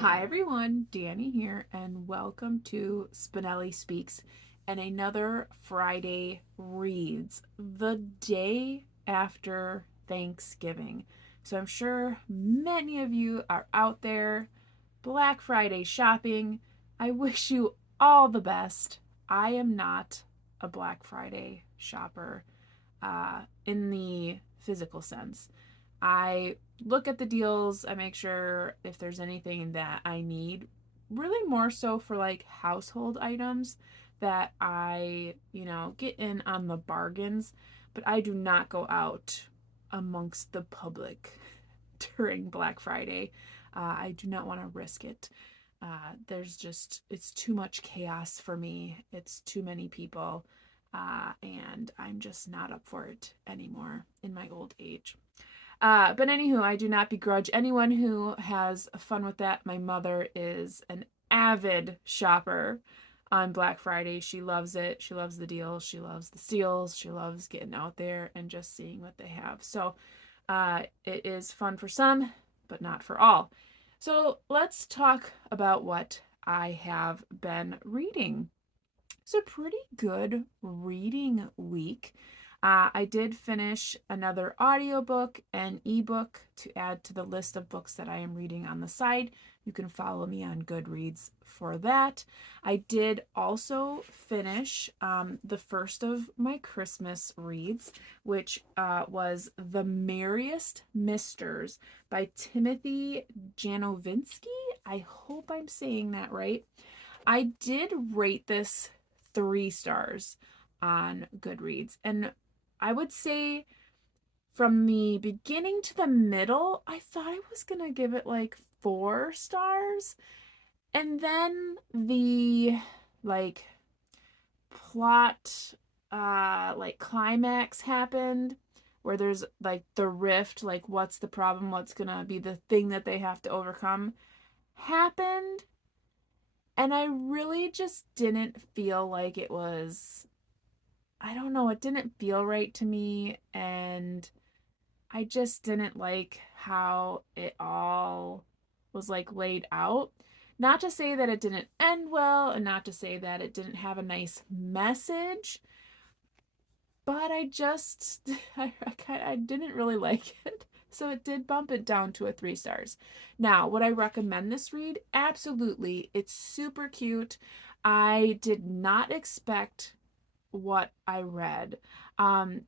Hi everyone, Dani here, and welcome to Spenelli Speaks and another Friday Reads, the day after Thanksgiving. So I'm sure many of you are out there Black Friday shopping. I wish you all the best. I am not a Black Friday shopper in the physical sense. I look at the deals, I make sure if there's anything that I need, really more so for like household items that I get in on the bargains, but I do not go out amongst the public during Black Friday. I do not want to risk it. It's too much chaos for me. It's too many people. And I'm just not up for it anymore in my old age. But anywho, I do not begrudge anyone who has fun with that. My mother is an avid shopper on Black Friday. She loves it. She loves the deals. She loves the steals. She loves getting out there and just seeing what they have. So it is fun for some, but not for all. So let's talk about what I have been reading. It's a pretty good reading week. I did finish another audiobook and ebook to add to the list of books that I am reading on the side. You can follow me on Goodreads for that. I did also finish the first of my Christmas reads, which was The Merriest Misters by Timothy Janovsky. I hope I'm saying that right. I did rate this 3 stars on Goodreads. And I would say from the beginning to the middle, I thought I was going to give it like 4 stars. And then the like plot like climax happened where there's like the rift, like what's the problem, what's going to be the thing that they have to overcome happened. And I really just didn't feel like it was, I don't know, it didn't feel right to me. And I just didn't like how it all was like laid out. Not to say that it didn't end well, and not to say that it didn't have a nice message, but I just, I didn't really like it. So it did bump it down to a 3 stars. Now, would I recommend this read? Absolutely. It's super cute. I did not expect what I read. Um,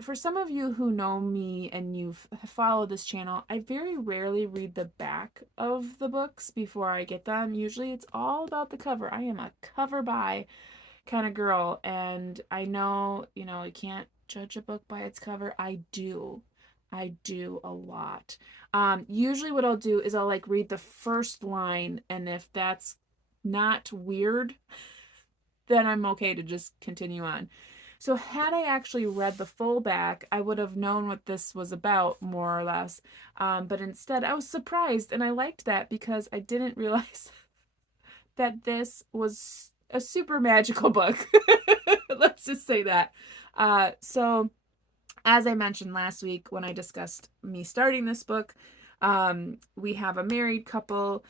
for some of you who know me and you've followed this channel, I very rarely read the back of the books before I get them. Usually it's all about the cover. I am a cover buy kind of girl, and I know, you can't judge a book by its cover. I do. I do a lot. Usually what I'll do is I'll like read the first line, and if that's not weird, then I'm okay to just continue on. So had I actually read the full back, I would have known what this was about, more or less. But instead, I was surprised, and I liked that because I didn't realize that this was a super magical book. Let's just say that. So, as I mentioned last week when I discussed me starting this book, we have a married couple,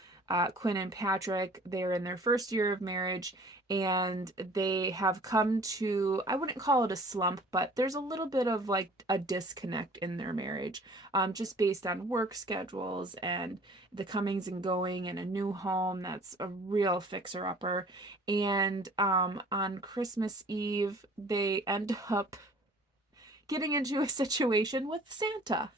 Quinn and Patrick. They're in their first year of marriage, and they have come to, I wouldn't call it a slump, but there's a little bit of like a disconnect in their marriage, just based on work schedules and the comings and going and a new home that's a real fixer-upper. And on Christmas Eve, they end up getting into a situation with Santa,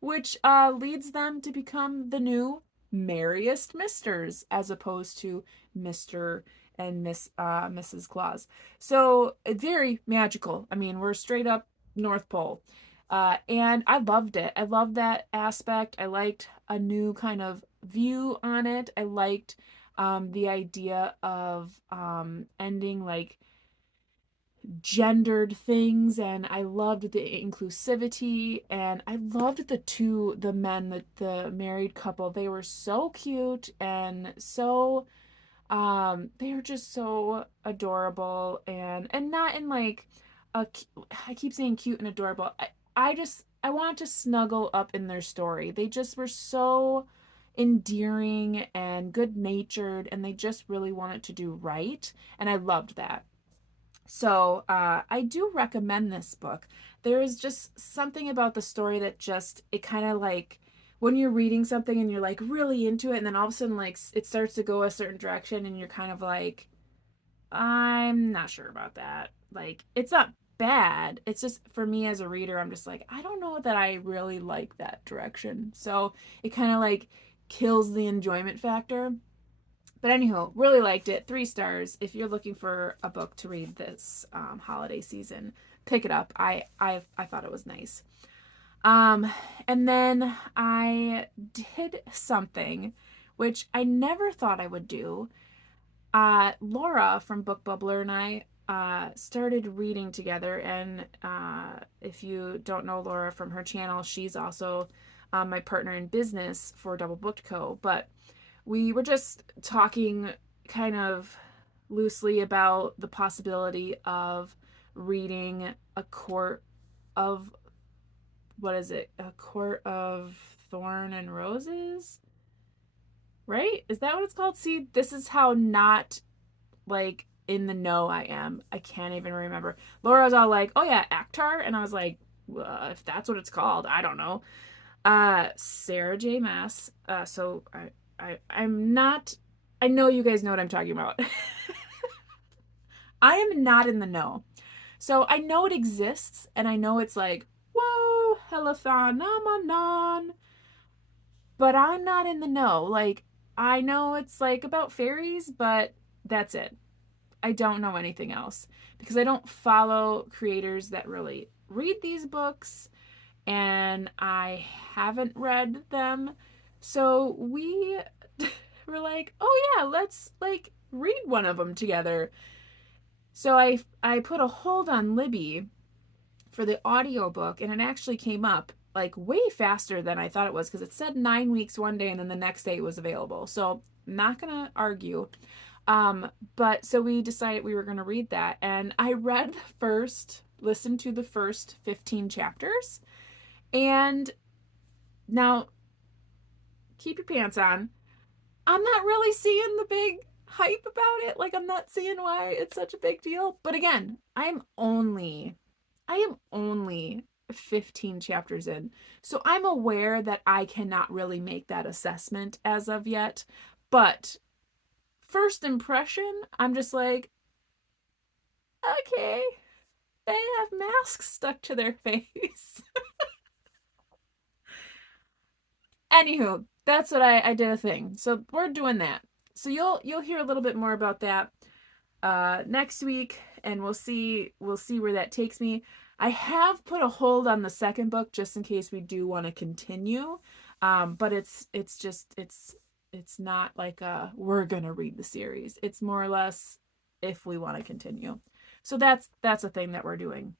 which leads them to become the new merriest misters as opposed to Mr. and Mrs. Claus. So very magical. I mean, we're straight up North Pole. And I loved it. I loved that aspect. I liked a new kind of view on it. I liked the idea of ending like gendered things, and I loved the inclusivity, and I loved the men, the married couple. They were so cute and so they were just so adorable, and not in like a, I keep saying cute and adorable. I wanted to snuggle up in their story. They just were so endearing and good-natured, and they just really wanted to do right, and I loved that. So I do recommend this book. There is just something about the story that just, it kind of like, when you're reading something and you're like really into it, and then all of a sudden like it starts to go a certain direction and you're kind of like, I'm not sure about that. Like, it's not bad. It's just, for me as a reader, I'm just like, I don't know that I really like that direction. So it kind of like kills the enjoyment factor. But anyhow, really liked it. 3 stars. If you're looking for a book to read this holiday season, pick it up. I thought it was nice. And then I did something which I never thought I would do. Laura from Book Bubbler and I started reading together, and if you don't know Laura from her channel, she's also my partner in business for DoubleBookedCo. But we were just talking kind of loosely about the possibility of reading A Court of, what is it? A Court of Thorn and Roses? Right? Is that what it's called? See, this is how not like in the know I am. I can't even remember. Laura was all like, "Oh yeah, Actar," and I was like, well, "If that's what it's called, I don't know." Sarah J. Maas. So I'm not. I know you guys know what I'm talking about. I am not in the know. So I know it exists, and I know it's like, whoa, helathananon, but I'm not in the know. Like, I know it's like about fairies, but that's it. I don't know anything else because I don't follow creators that really read these books, and I haven't read them. So we were like, oh yeah, let's like read one of them together. So I put a hold on Libby for the audiobook, and it actually came up like way faster than I thought it was, because it said 9 weeks one day and then the next day it was available. So I'm not gonna argue. But so we decided we were gonna read that, and I read listened to the first 15 chapters, and now keep your pants on. I'm not really seeing the big hype about it. Like, I'm not seeing why it's such a big deal. But again, I am only 15 chapters in. So I'm aware that I cannot really make that assessment as of yet. But first impression, I'm just like, okay, they have masks stuck to their face. Anywho, that's what I did a thing. So we're doing that. So you'll hear a little bit more about that next week, and we'll see where that takes me. I have put a hold on the second book just in case we do want to continue, but it's not like we're gonna read the series. It's more or less if we want to continue. So that's a thing that we're doing.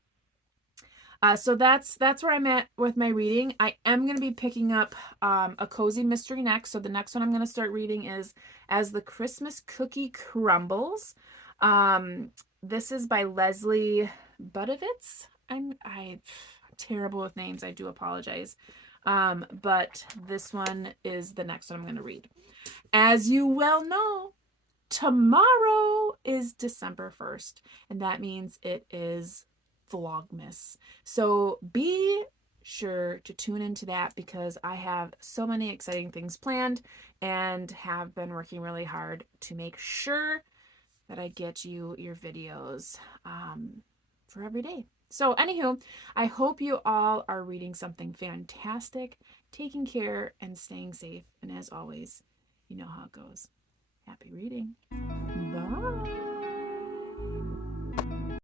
So that's where I'm at with my reading. I am going to be picking up a cozy mystery next. So the next one I'm going to start reading is As the Christmas Cookie Crumbles. This is by Leslie Budovitz. I'm terrible with names. I do apologize. But this one is the next one I'm going to read. As you well know, tomorrow is December 1st, and that means it is Vlogmas. So be sure to tune into that, because I have so many exciting things planned and have been working really hard to make sure that I get you your videos for every day. So anywho, I hope you all are reading something fantastic, taking care, and staying safe. And as always, you know how it goes. Happy reading. Bye.